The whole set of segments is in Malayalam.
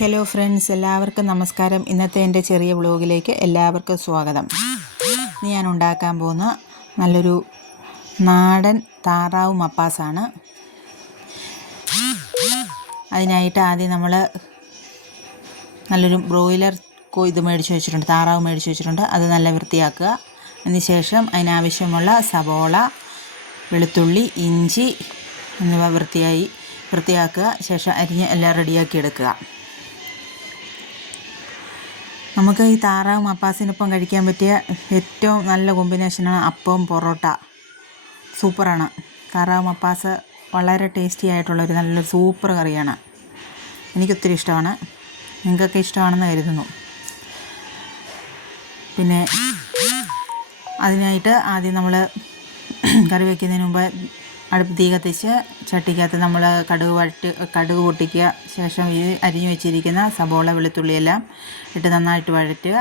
ഹലോ ഫ്രണ്ട്സ്, എല്ലാവർക്കും നമസ്കാരം. ഇന്നത്തെ എൻ്റെ ചെറിയ വ്ലോഗിലേക്ക് എല്ലാവർക്കും സ്വാഗതം. ഞാൻ ഉണ്ടാക്കാൻ പോകുന്ന നല്ലൊരു നാടൻ താറാവ് മപ്പാസാണ്. അതിനായിട്ട് ആദ്യം നമ്മൾ നല്ലൊരു ബ്രോയിലർ മേടിച്ച് വെച്ചിട്ടുണ്ട്, താറാവ് മേടിച്ച് വെച്ചിട്ടുണ്ട്. അത് നല്ല വൃത്തിയാക്കുക. അതിനുശേഷം അതിനാവശ്യമുള്ള സവോള, വെളുത്തുള്ളി, ഇഞ്ചി എന്നിവ വൃത്തിയാക്കുക. ശേഷം അരിഞ്ഞ് എല്ലാം റെഡിയാക്കി എടുക്കുക. നമുക്ക് ഈ താറാവ് മപ്പാസിനൊപ്പം കഴിക്കാൻ പറ്റിയ ഏറ്റവും നല്ല കോമ്പിനേഷനാണ് അപ്പവും പൊറോട്ട. സൂപ്പറാണ്. താറാവ് മപ്പാസ് വളരെ ടേസ്റ്റി ആയിട്ടുള്ളൊരു നല്ലൊരു സൂപ്പർ കറിയാണ്. എനിക്കൊത്തിരി ഇഷ്ടമാണ്, നിങ്ങൾക്കൊക്കെ ഇഷ്ടമാണെന്ന് കരുതുന്നു. പിന്നെ അതിനായിട്ട് ആദ്യം നമ്മൾ കറി വയ്ക്കുന്നതിന് മുമ്പ് അടുപ്പ് തീ കത്തിച്ച് ചട്ടിക്കകത്ത് നമ്മൾ കടുക് പൊട്ടിക്കുക. ശേഷം ഈ അരിഞ്ഞു വെച്ചിരിക്കുന്ന സബോള, വെളുത്തുള്ളിയെല്ലാം ഇട്ട് നന്നായിട്ട് വഴറ്റുക.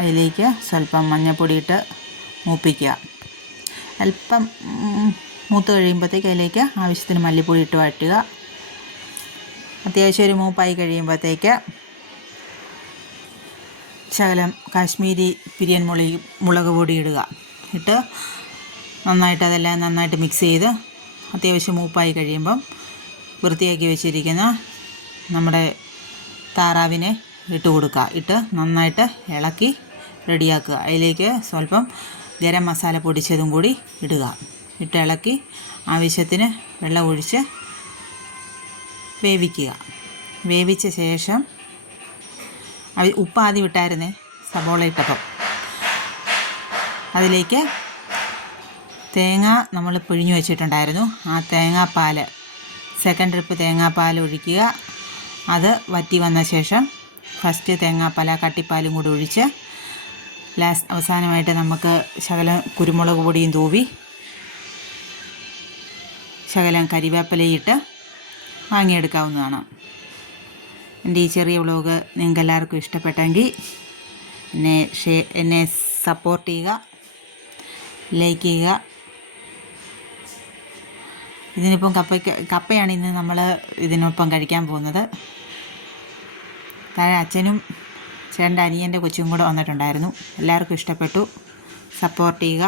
അതിലേക്ക് സ്വല്പം മഞ്ഞൾപ്പൊടി ഇട്ട് മൂപ്പിക്കുക. അല്പം മൂത്ത് കഴിയുമ്പോഴത്തേക്ക് അതിലേക്ക് ആവശ്യത്തിന് മല്ലിപ്പൊടി ഇട്ട് വഴറ്റുക. അത്യാവശ്യം ഒരു മൂപ്പായി കഴിയുമ്പോഴത്തേക്ക് ശകലം കാശ്മീരി പിരിയൻ മുളക് പൊടി ഇട്ട് നന്നായിട്ട് അതെല്ലാം നന്നായിട്ട് മിക്സ് ചെയ്ത് അത്യാവശ്യം മൂപ്പായി കഴിയുമ്പം വൃത്തിയാക്കി വെച്ചിരിക്കുന്ന നമ്മുടെ താറാവിനെ ഇട്ട് കൊടുക്കുക. ഇട്ട് നന്നായിട്ട് ഇളക്കി റെഡിയാക്കുക. അതിലേക്ക് സ്വല്പം ഗരം മസാല പൊടിച്ചതും കൂടി ഇടുക. ഇട്ട് ഇളക്കി ആവശ്യത്തിന് വെള്ളം ഒഴിച്ച് വേവിക്കുക. വേവിച്ച ശേഷം ഉപ്പ് ആദ്യം ഇട്ടായിരുന്നേ സബോള ഇട്ടപ്പം. അതിലേക്ക് തേങ്ങ നമ്മൾ പിഴിഞ്ഞു വെച്ചിട്ടുണ്ടായിരുന്നു. ആ തേങ്ങാപ്പാൽ, സെക്കൻഡ് ട്രിപ്പ് തേങ്ങാപ്പാൽ ഒഴിക്കുക. അത് വറ്റി വന്ന ശേഷം ഫസ്റ്റ് തേങ്ങാപ്പാൽ കട്ടിപ്പാലും കൂടി ഒഴിച്ച് അവസാനമായിട്ട് നമുക്ക് ശകലം കുരുമുളക് പൊടിയും തൂവി ശകലം കരിവേപ്പിലയിട്ട് വാങ്ങിയെടുക്കാവുന്നതാണ്. എൻ്റെ ഈ ചെറിയ വ്ലോഗ് നിങ്ങൾക്ക് എല്ലാവർക്കും ഇഷ്ടപ്പെട്ടെങ്കിൽ എന്നെ സപ്പോർട്ട് ചെയ്യുക, ലൈക്ക് ചെയ്യുക. ഇതിനിപ്പം കപ്പയാണ് ഇന്ന് നമ്മൾ ഇതിനൊപ്പം കഴിക്കാൻ പോകുന്നത്. താഴെ അച്ഛനും ചേട്ടൻ്റെ അനിയൻ്റെ കൊച്ചും കൂടെ വന്നിട്ടുണ്ടായിരുന്നു. എല്ലാവർക്കും ഇഷ്ടപ്പെട്ടു. സപ്പോർട്ട് ചെയ്യുക.